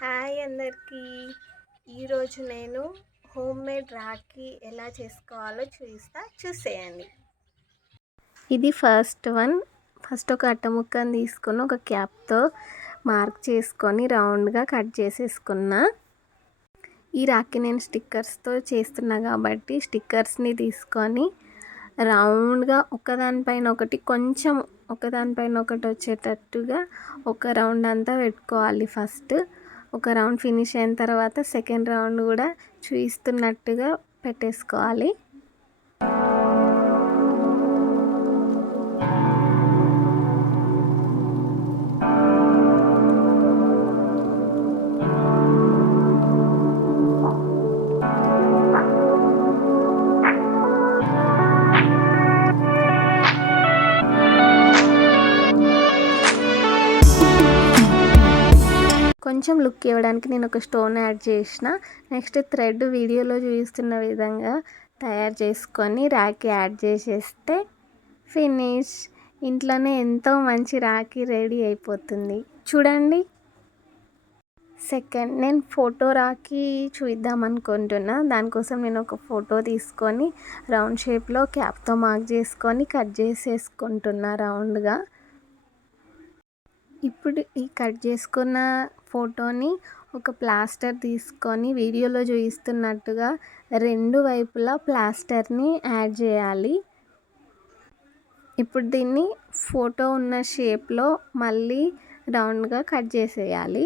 Hi అందరికీ. ఈరోజు నేను హోమ్ మేడ్ రాఖీ ఎలా చేసుకోవాలో చూస్తా చూసేయండి. ఇది ఫస్ట్ వన్. ఫస్ట్ ఒక అట్ట ముక్కని తీసుకొని ఒక క్యాప్తో మార్క్ చేసుకొని రౌండ్గా కట్ చేసేసుకున్నా. ఈ రాఖీ నేను స్టిక్కర్స్తో చేస్తున్నా కాబట్టి స్టిక్కర్స్ని తీసుకొని రౌండ్గా ఒకదానిపైన ఒకటి కొంచెం ఒకదానిపైన ఒకటి వచ్చేటట్టుగా ఒక రౌండ్ అంతా పెట్టుకోవాలి ఫస్ట్. ఒక రౌండ్ ఫినిష్ అయిన తర్వాత సెకండ్ రౌండ్ కూడా చూపిస్తున్నట్టుగా పెట్టేసుకోవాలి. కొంచెం లుక్ ఇవ్వడానికి నేను ఒక స్టోన్ యాడ్ చేసిన. నెక్స్ట్ థ్రెడ్ వీడియోలో చూపిస్తున్న విధంగా తయారు చేసుకొని రాఖీ యాడ్ చేసేస్తే ఫినిష్. ఇంట్లోనే ఎంతో మంచి రాఖీ రెడీ అయిపోతుంది. చూడండి. సెకండ్ నేను ఫోటో రాఖీ చూద్దాం అనుకుంటున్నా. దానికోసం నేను ఒక ఫోటో తీసుకొని రౌండ్ షేప్లో క్యాప్తో మార్క్ చేసుకొని కట్ చేసేసుకుంటున్నా రౌండ్గా. ఇప్పుడు ఈ కట్ చేసుకున్న ఫోటోని ఒక ప్లాస్టర్ తీసుకొని వీడియోలో చూపిస్తున్నట్టుగా రెండు వైపులా ప్లాస్టర్ని యాడ్ చేయాలి. ఇప్పుడు దీన్ని ఫోటో ఉన్న షేప్లో మళ్ళీ రౌండ్గా కట్ చేసేయాలి.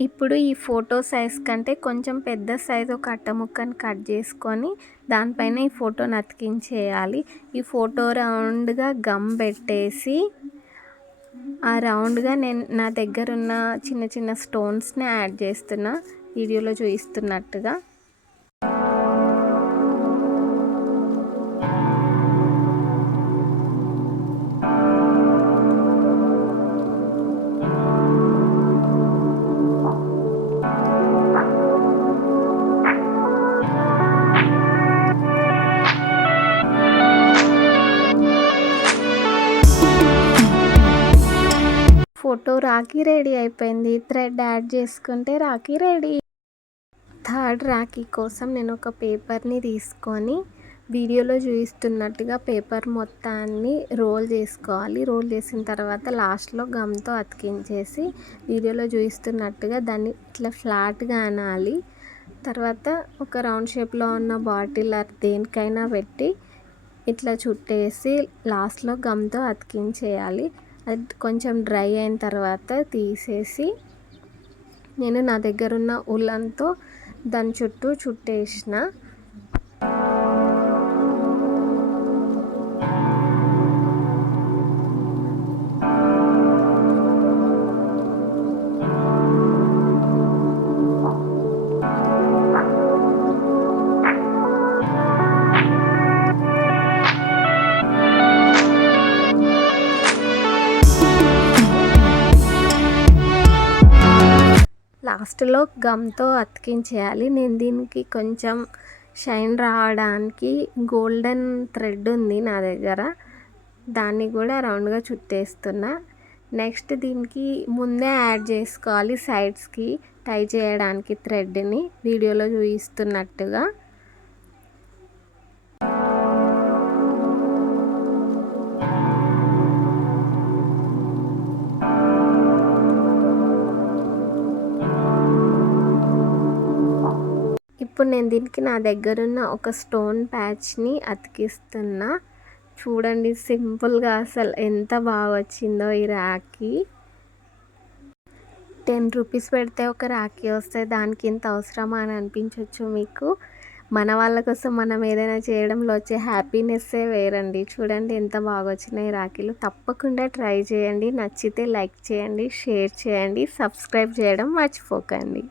ఇప్పుడు ఈ ఫోటో సైజ్ కంటే కొంచెం పెద్ద సైజ్ ఒక అట్ట ముక్కని కట్ చేసుకొని దానిపైన ఈ ఫోటోని అతికించేయాలి ఈ ఫోటో రౌండ్గా గమ్ పెట్టేసి ఆ రౌండ్గా నేను నా దగ్గర ఉన్న చిన్న చిన్న స్టోన్స్ని యాడ్ చేస్తున్నా. వీడియోలో చూపిస్తున్నట్టుగా. ఫోటో రాఖీ రెడీ అయిపోయింది. థ్రెడ్ యాడ్ చేసుకుంటే రాఖీ రెడీ. థర్డ్ రాఖీ కోసం నేను ఒక పేపర్ని తీసుకొని వీడియోలో చూపిస్తున్నట్టుగా పేపర్ మొత్తాన్ని రోల్ చేసుకోవాలి. రోల్ చేసిన తర్వాత లాస్ట్లో గమ్తో అతికించేసి వీడియోలో చూపిస్తున్నట్టుగా దాన్ని ఇట్లా ఫ్లాట్గా అనాలి. తర్వాత ఒక రౌండ్ షేప్లో ఉన్న బాటిల్ దేనికైనా పెట్టి ఇట్లా చుట్టేసి లాస్ట్లో గమ్తో అతికించేయాలి. అది కొంచెం డ్రై అయిన తర్వాత తీసేసి నేను నా దగ్గర ఉన్న ఉలన్తో దాని చుట్టూ చుట్టేసిన లాస్ట్లో గమ్తో అతికించేయాలి. నేను దీనికి కొంచెం షైన్ రావడానికి గోల్డెన్ థ్రెడ్ ఉంది నా దగ్గర. దాన్ని కూడా రౌండ్గా చుట్టేస్తున్నా. నెక్స్ట్ దీనికి ముందే యాడ్ చేసుకోవాలి సైడ్స్కి టై చేయడానికి థ్రెడ్ని. వీడియోలో చూపిస్తున్నట్టుగా. ఇప్పుడు నేను దీనికి నా దగ్గరున్న ఒక స్టోన్ ప్యాచ్ని అతికిస్తున్నా. చూడండి సింపుల్గా అసలు ఎంత బాగా వచ్చిందో ఈ రాఖీ. టెన్ రూపీస్ పెడితే ఒక రాఖీ వస్తే దానికి ఇంత అవసరమా అని అనిపించవచ్చు మీకు? మన వాళ్ళ కోసం మనం ఏదైనా చేయడంలో వచ్చే హ్యాపీనెస్సే వేరండి. చూడండి ఎంత బాగా వచ్చినాయి రాఖీలు. తప్పకుండా ట్రై చేయండి. నచ్చితే లైక్ చేయండి షేర్ చేయండి. సబ్స్క్రైబ్ చేయడం మర్చిపోకండి.